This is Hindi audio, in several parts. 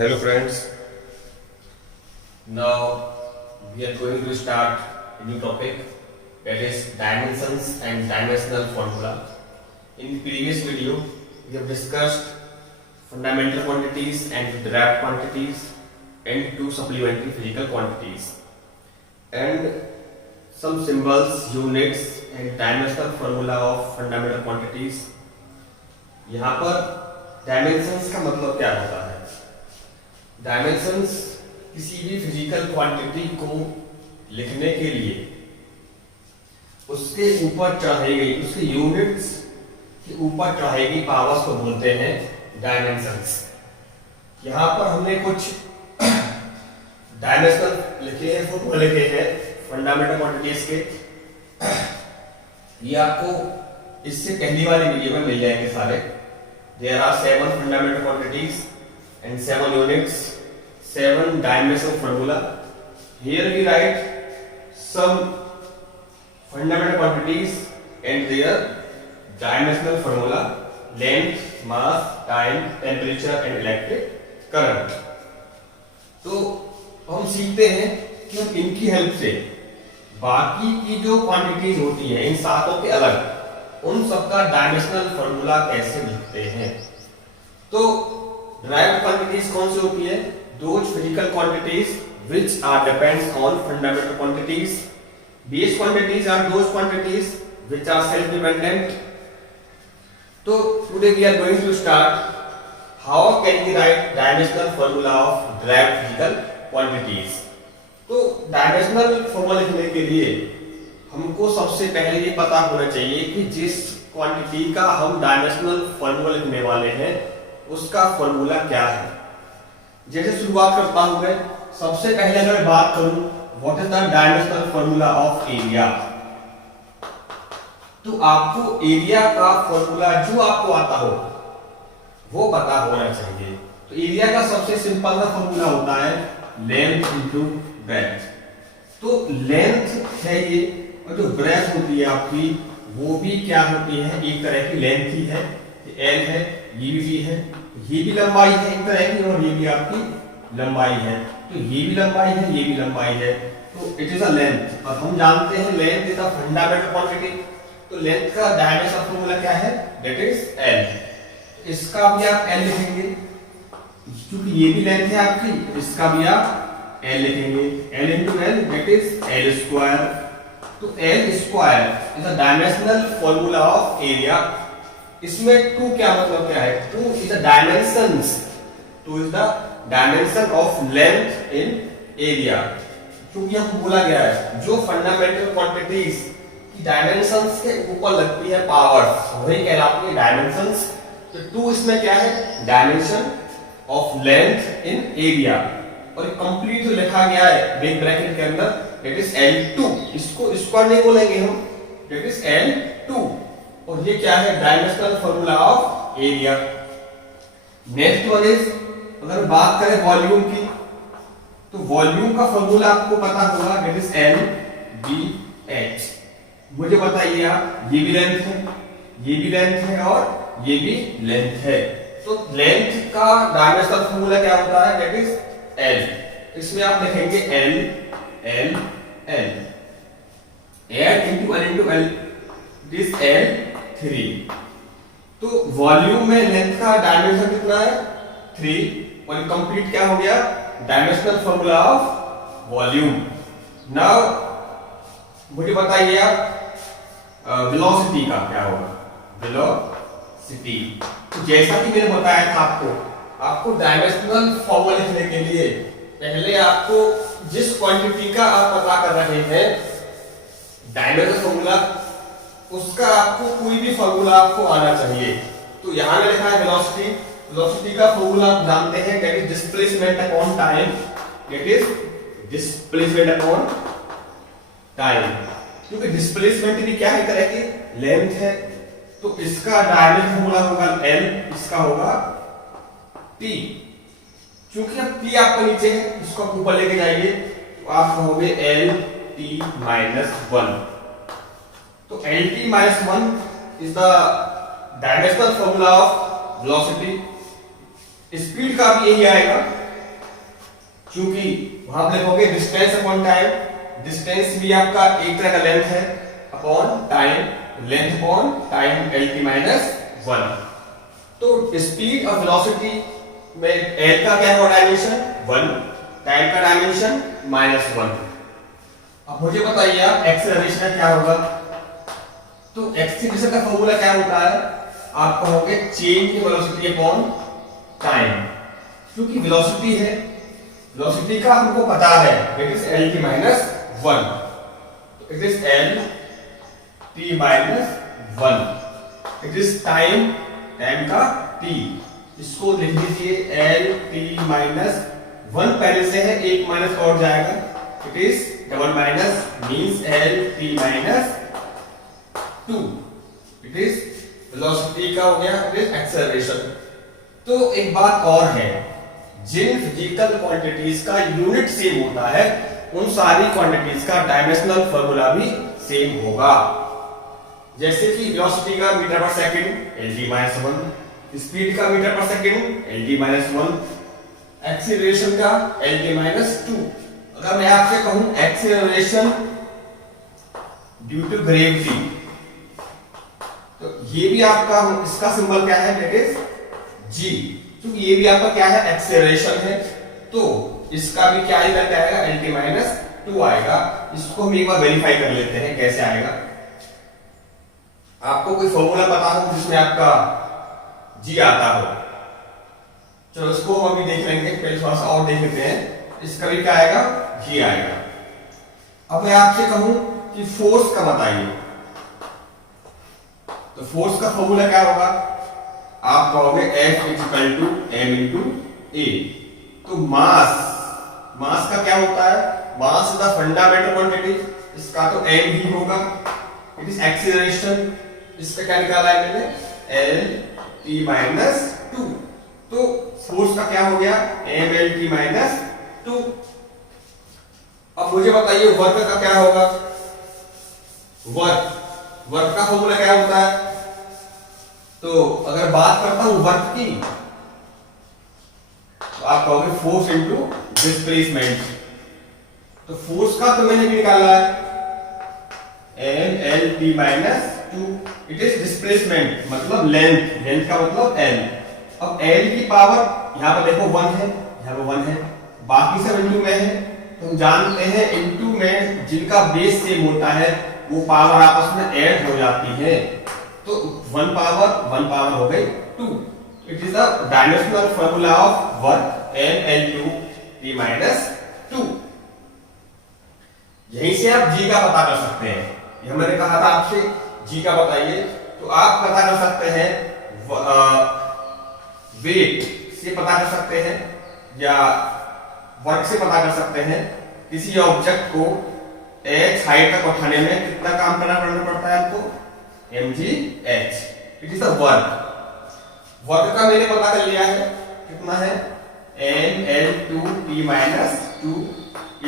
Hello friends, now we are going to start a new topic, that is dimensions and dimensional formula. In previous video we have discussed fundamental quantities and derived quantities and two supplementary physical quantities and some symbols, units and dimensional formula of fundamental quantities. यहाँ पर डायमेंशंस का मतलब क्या होता है? डायमेंशंस किसी भी फिजिकल क्वांटिटी को लिखने के लिए उसके ऊपर चढ़ाई गई, उसके यूनिट्स के ऊपर चढ़ाई गई पावर्स को बोलते हैं डायमेंशंस। यहाँ पर हमने कुछ डायमेंशनल लिखे हैं, फॉर्मूला लिखे हैं फंडामेंटल क्वांटिटीज के। ये आपको इससे पहली वाली वीडियो में मिल जाएंगे सारे। There are 7 fundamental quantities and 7 units, 7 dimensional formula. Here we write some fundamental quantities and their dimensional formula: length, mass, time, temperature and electric current. तो हम सीखते हैं कि हम इनकी हेल्प से बाकी की जो क्वांटिटीज होती हैं इन सातों के अलग, उन सबका डायमेंशनल फॉर्मूला कैसे लिखते हैं। तो डिराइव्ड क्वांटिटीज कौन सी होती है? Those physical quantities which are depends on fundamental quantities. Base quantities are those quantities which are self dependent. तो today we are going to start how can we write dimensional formula of derived physical quantities. तो डायमेंशनल फॉर्मूला लिखने के लिए हमको सबसे पहले ये पता होना चाहिए कि जिस क्वांटिटी का हम डायमेंशनल फॉर्मूला लिखने वाले हैं उसका फॉर्मूला क्या है। जैसे शुरुआत करता हूं मैं, सबसे पहले अगर बात करूं what is the dimensional formula of area, तो आपको एरिया का फॉर्मूला जो आपको आता हो वो पता होना चाहिए। तो एरिया का सबसे सिंपल सा फॉर्मूला होता है लेंथ इनटू ब्रेड्थ। तो लेंथ है ये, और जो ब्रेथ होती है आपकी वो भी क्या होती है, एक तरह की लेंथ ही है। एल है, ये भी है, ये भी लंबाई है एक तरह की, और ये भी आपकी लंबाई है। तो ये भी लंबाई है, ये भी लंबाई है, तो इट इज अ लेंथ। और हम जानते हैं length is a fundamental quantity. तो लेंथ का डायमेंशनल फॉर्मूला क्या है? That is L. इसका भी आप एल लिखेंगे क्योंकि ये भी लेंथ है आपकी, इसका भी आप एल लिखेंगे। L into L that is L square. तो L square is a dimensional formula of area. इसमें 2 क्या मतलब क्या है? 2 is the dimensions, 2 is the dimension of length in area. क्योंकि हमको बोला गया है जो फंडामेंटल क्वांटिटीज की डायमेंशंस के ऊपर लगती है पावर्स, वही कहलाती है डायमेंशंस। तो 2 इसमें क्या है? Dimension of length in area. और कंप्लीट जो लिखा गया है बिग ब्रैकेट के अंदर दैट इज L2। इसको स्क्वायर नहीं बोलेंगे हम, दैट इज L2। और ये क्या है? Dimensional formula of area. Next one is, अगर बात करें वॉल्यूम की, तो वॉल्यूम का फॉर्मूला आपको पता होगा, दैट इज LVH। मुझे बताइए आप, ये भी लेंथ है, ये भी लेंथ है और ये भी लेंथ है। तो लेंथ का डायमेंशनल फॉर्मूला क्या होता है? That is L। इसमें आप लिखेंगे L L L, L into L into L, this L3। तो वॉल्यूम में लेंथ का डायमेंशन कितना है? 3। और कंप्लीट क्या हो गया? Dimensional formula of volume. Now मुझे बताइए आप वेलोसिटी का क्या होगा? वेलोसिटी। तो जैसा कि मैंने बताया था आपको डायमेंशनल फॉर्मूला लिखने के लिए पहले आपको जिस क्वांटिटी का आप पता कर रहे हैं डायमेंशनल फॉर्मूला, उसका आपको कोई भी फॉर्मूला आपको आना चाहिए। तो यहां में लिखा है वेलोसिटी। वेलोसिटी का फॉर्मूला आप जानते हैं, that is displacement upon time. That is displacement upon time. क्योंकि डिस्प्लेसमेंट भी क्या है? तरह की लेंथ है। तो इसका डायमेंशनल फॉर्मूला होगा L, इसका होगा T। क्योंकि अब T आपका नीचे है, इसको आप ऊपर लेके जाइए तो आप कहोगे LT-1। तो LT-1 is the dimensional formula of velocity. Speed का भी यही आएगा, क्योंकि वहां आप लिखोगे डिस्टेंस अपॉन टाइम, डिस्टेंस भी आपका एक तरह का लेंथ है, upon time, length upon time L T minus 1। तो स्पीड और वेलोसिटी में एल का क्या होगा डायमेंशन 1, टाइम का डायमेंशन -1। अब मुझे बताइए आप एक्सेलरेशन का क्या होगा। तो एक्सेलरेशन का फॉर्मूला क्या होता है, आप कहोगे change in velocity upon time. क्योंकि वेलोसिटी है, वेलोसिटी का हमको पता है it is L T minus 1, तो it is L T minus 1। It is time, time का टी, इसको लिख लीजिए एल टी माइनस 1 पहले से है, एक माइनस और जाएगा, it is double minus means L T minus 2। It is velocity का हो गया, इट इज एक्सेलरेशन। तो एक बात और है, जिन फिजिकल क्वांटिटीज का यूनिट सेम होता है उन सारी क्वांटिटीज का डायमेंशनल फार्मूला भी सेम होगा। जैसे कि वेलोसिटी का मीटर पर second L T minus 1, speed का मीटर पर second L T minus 1, acceleration का एल टी माइनस 2। अगर मैं आपसे कहूं एक्सीलरेशन ड्यू टू ग्रेविटी, तो ये भी आपका, इसका सिंबल क्या है, दैट इज जी, क्योंकि ये भी आपका क्या है एक्सेलरेशन है, तो इसका भी क्या आएगा, एल टी माइनस 2 आएगा। इसको हम एक बार वेरीफाई कर लेते हैं कैसे आएगा। आपको कोई फॉर्मूला पता हो जिसमें आपका जी आता हो, चलो इसको हम अभी देख लेंगे, पहले थोड़ा सा और देख लेते हैं। इसका भी क्या आएगा, जी आएगा। अब मैं आपसे कहूं कि फोर्स का बताइए, तो फोर्स का फॉर्मूला क्या होगा, आप कहोगे F equal to m into a. तो मास, मास का क्या होता है, mass is the fundamental quantity, इसका तो m ही होगा। इट इज एक्सीलरेशन, इसका क्या निकाला है मैंने, l t माइनस 2। तो फोर्स का क्या हो गया, m l t माइनस 2। अब मुझे बताइए वर्क का क्या होगा, वर्क, वर्क का फॉर्मूला क्या होता है। तो अगर बात करता हूं वर्क की, तो आप कहोगे फोर्स इनटू डिस्प्लेसमेंट। तो फोर्स का तो मैंने भी निकाला है M L T minus 2। It is displacement मतलब लेंथ, लेंथ का मतलब एल। अब एल की पावर यहां पर देखो 1 है, यहां पर 1 है, बाकी सब इंटू में है। तो जानते हैं इंटू में जिनका बेस सेम होता है वो पावर आपस में ऐड हो जाती है, तो 1 पावर हो गई 2। It is the dimensional formula of work m l2 t minus 2। यहीं से आप g का पता कर सकते हैं, यह मैंने कहा था आपसे g का बताइए, तो आप पता कर सकते हैं वेट से पता कर सकते हैं या वर्क से पता कर सकते हैं। किसी ऑब्जेक्ट को x हाइट तक उठाने में कितना काम करना पड़ता है आपको, mgh। It is the work, work का मैंने पता कर लिया है, कितना है ml2 t minus 2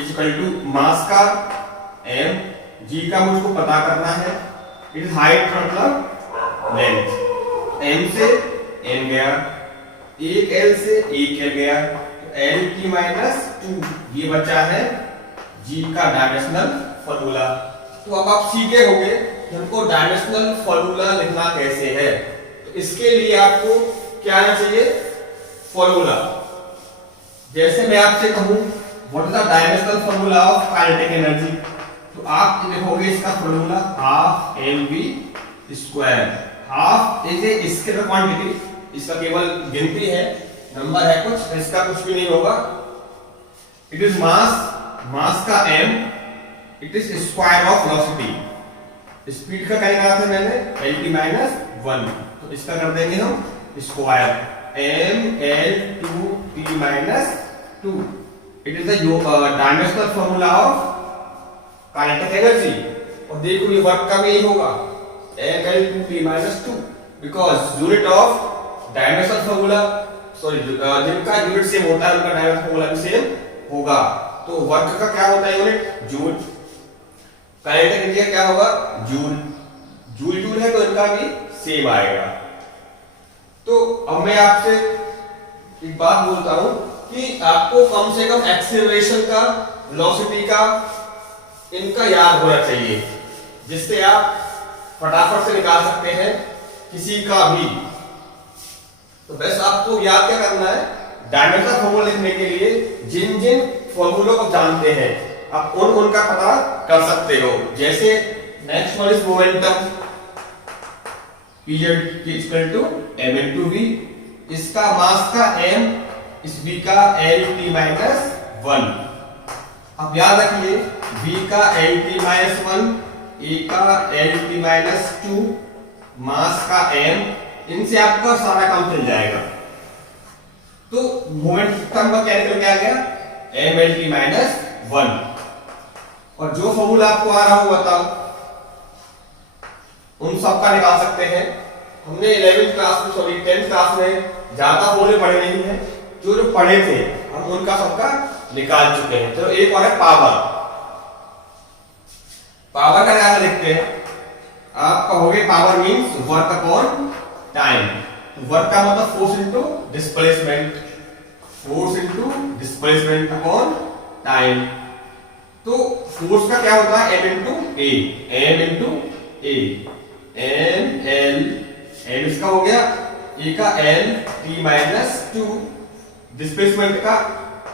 equal to mass का m, g का मुझको पता करना है, इट इज हाइट मतलब लेंथ, m से n गया, एक l से एक l गया, तो l t माइनस 2 ये बचा है g का डायमेंशनल फार्मूला। तो अब आप सीखे होंगे हमको डायमेंशनल फार्मूला लिखना कैसे है। तो इसके लिए आपको क्या आना चाहिए, फार्मूला। जैसे मैं आपसे कहूं what is the dimensional formula of kinetic energy, तो आप लिखोगे इसका formula half mv square. Half is a scalar quantity, इसका केवल गिनती है, नंबर है कुछ, इसका कुछ भी नहीं होगा। इट इज मास, मास का m, it is square of velocity. Speed का क्या निकाला था मैंने, एल टी माइनस 1, तो इसका कर देंगे हम square m l2 t minus 2। It is the dimensional formula of kinetic energy. और देखो ये वर्क का भी यही होगा m l2 t minus 2, because unit of dimensional formula, sorry जिनका यूनिट सेम होता है उनका डायमेंशनल फार्मूला भी सेम होगा। तो वर्क का क्या होता है यूनिट, जूल। काइनेटिक एनर्जी क्या होगा, जूल। जूल जूल है तो इनका भी सेम आएगा। तो अब मैं आपसे एक बात बोलता हूं कि आपको कम से कम एक्सीलरेशन का, वेलोसिटी का, इनका याद होना चाहिए, जिससे आप फटाफट से निकाल सकते हैं किसी का भी। तो बस आपको याद क्या करना है, डायमेंशनल फॉर्मूला लिखने के लिए जिन जिन फॉर्मूलों को जानते हैं आप उनका पता कर सकते हो। जैसे next one is momentum, period equal to m into v, इसका मास का m, इस v का l t माइनस 1। अब याद रखिए v का l t माइनस 1, a का l t माइनस 2, मास का m, इनसे आपका सारा काम चल जाएगा। तो मोमेंटम का क्या निकल के आ गया, m l t माइनस 1। और जो फॉर्मूला आपको आ रहा हो बताओ, उन सब का निकाल सकते हैं। हमने 11th क्लास में, सॉरी 10th क्लास में ज्यादा फॉर्मूले पढ़े नहीं हैं, जो पढ़े थे हम उनका सबका निकाल चुके हैं। चलो एक और है पावर। पावर का क्या लिखते हैं, आप कहोगे power means work upon time. Work का मतलब force into displacement, force into displacement upon time. तो फोर्स का क्या होता है, m into a, m into a, m l, m इसका हो गया, a का l t माइनस 2, डिस्प्लेसमेंट का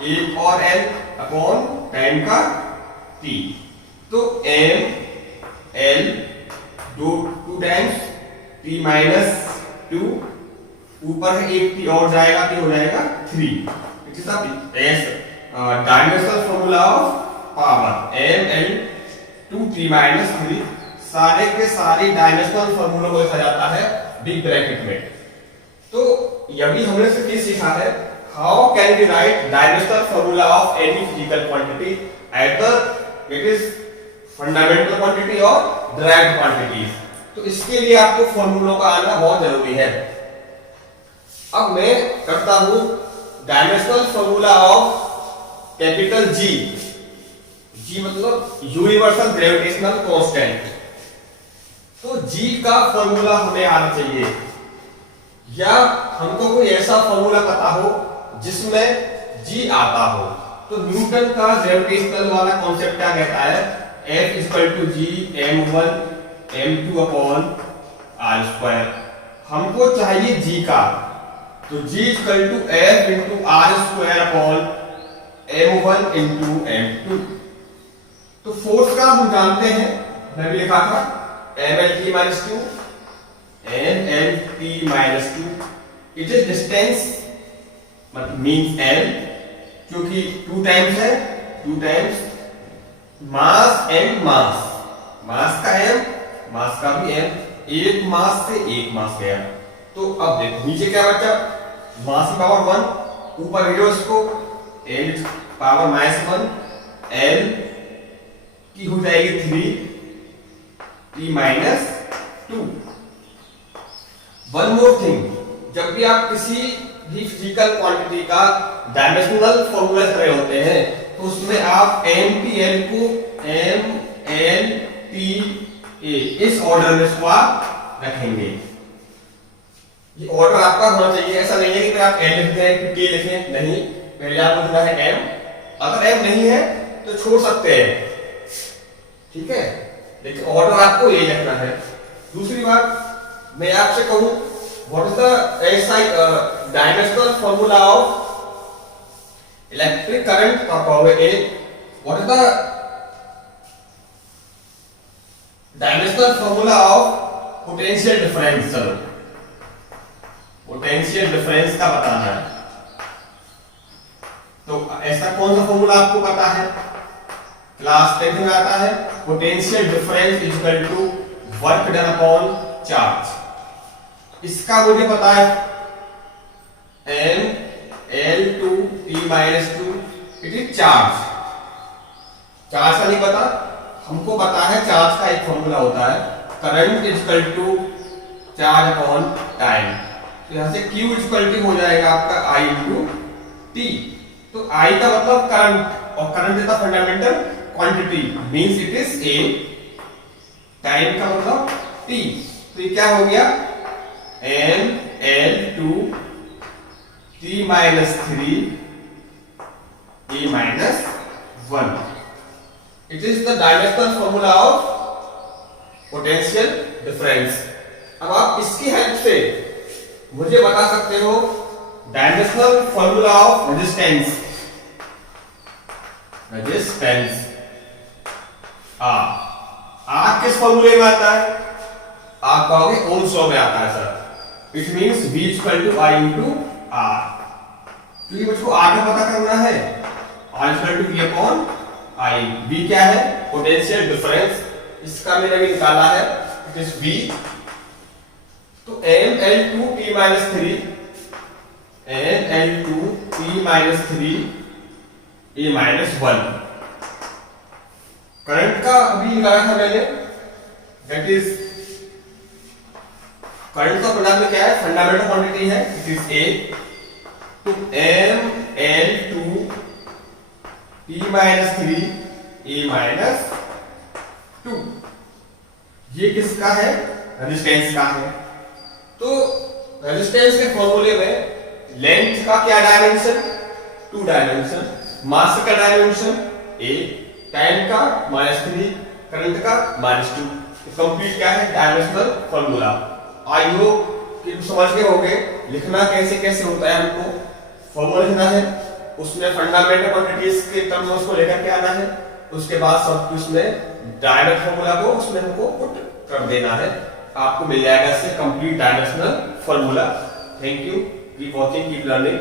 एक और l अपॉन टाइम का t। तो m l two times t minus 2, ऊपर है एक t और जाएगा, t हो जाएगा 3। It is dimensional formula of power, m l 2t minus 3। सारे के सारे डायमेंशनल फॉर्मूला को लिखा जाता है बिग ब्रैकेट में। तो यही हमने सिर्फ ये सीखा है, how can we write dimensional formula of any physical quantity, either it is fundamental quantity और डिराइव्ड क्वांटिटीज। तो इसके लिए आपको फॉर्मूलों का आना बहुत जरूरी है। अब मैं करता हूं dimensional formula of capital G, G मतलब यूनिवर्सल ग्रेविटेशनल कांस्टेंट। तो G का फॉर्मूला हमें आना चाहिए, या हमको कोई ऐसा फॉर्मूला पता हो जिसमें G आता हो। तो न्यूटन का ग्रेविटेशनल वाला कॉन्सेप्ट क्या कहता है, F equal to G m1 m2 upon r²। हमको चाहिए G का, तो G equal to F into r² upon m1 into m2। तो फोर्स का हम जानते हैं, मैं भी लिखा था mlt minus 2, nlt minus 2। It is distance मतलब मीन्स l, क्योंकि 2 टाइम्स है, 2 times mass and mass, mass का m, मास का भी m, एक मास से एक मास गया। तो अब देखो नीचे क्या बचा, मास की पावर 1, ऊपर हीरो इसको l पावर माइनस 1, l की हो जाएगी 3 t minus 2। One more thing, जब भी आप किसी भी फिजिकल क्वांटिटी का डायमेंशनल फॉर्मूला कर रहे होते हैं, तो उसमें आप m t l को m l t a इस ऑर्डर में इसको आप रखेंगे। ये ऑर्डर आपका होना चाहिए, ऐसा नहीं है कि आप l लिखते हैं कि t लिखें, नहीं, पहले आपको लिखना है m, अगर m नहीं है तो छोड़ सकते हैं, ठीक है, लेकिन ऑर्डर आपको ये लिखना है। दूसरी बात मैं आपसे कहूं, व्हाट इज द ऐसा dimensional formula of electric current, और कहोगे what is the dimensional formula of potential difference. चलो पोटेंशियल डिफरेंस का बताना है, तो ऐसा कौन सा फॉर्मूला आपको पता है, क्लास 10 में आता है, potential difference equal to work done upon charge. इसका मुझे पता है m l2 t minus 2, it is charge. Charge का नहीं पता, हमको पता है चार्ज का एक फॉर्मूला होता है, current equal to charge upon time. तो यहां से q इक्वल टू हो जाएगा आपका I इंटू t। तो I का मतलब करंट, और current is the fundamental quantity, means it is a, time का मतलब t। तो ये क्या हो गया, m l2 t minus 3 E minus 1. It is the dimensional formula of potential difference. अब आप इसकी हेल्प से मुझे बता सकते हो dimensional formula of resistance. Resistance R किस फॉर्मूले में आता है? आप कहोगे ओम्स लॉ में आता है sir. It means V equal to I into R. क्योंकि मुझको आर का पता करना है. R equal to V upon I. V क्या है? Potential difference. इसका मैंने भी निकाला है. It is V. तो mL2 T minus 3 mL2 T minus 3 E minus 1. Current का अभी निकाला था मैंने. दैट इज करंट का प्रोडक्ट में क्या है? फंडामेंटल क्वांटिटी है. It is A. तो mL2 T minus 3 E minus 2. ये किसका है? रेजिस्टेंस का है. तो रेजिस्टेंस के फॉर्मूले में लेंथ का क्या डायमेंशन? 2 डायमेंशन. मास का डायमेंशन A. टाइम का -3. करंट का -2. कंप्लीट क्या है? Dimensional formula. आई होप कि तुम समझ गए होगे लिखना कैसे कैसे होता है. हमको फॉर्मूला लिखना है, उसमें फंडामेंटल क्वांटिटीज के टर्म्स को लेकर के आना है. उसके बाद सब कुछ में डायमेंशनल फॉर्मूला को उसमें हमको पुट कर देना है. आपको मिल जाएगा इससे complete dimensional formula. Thank you. Keep watching, keep learning.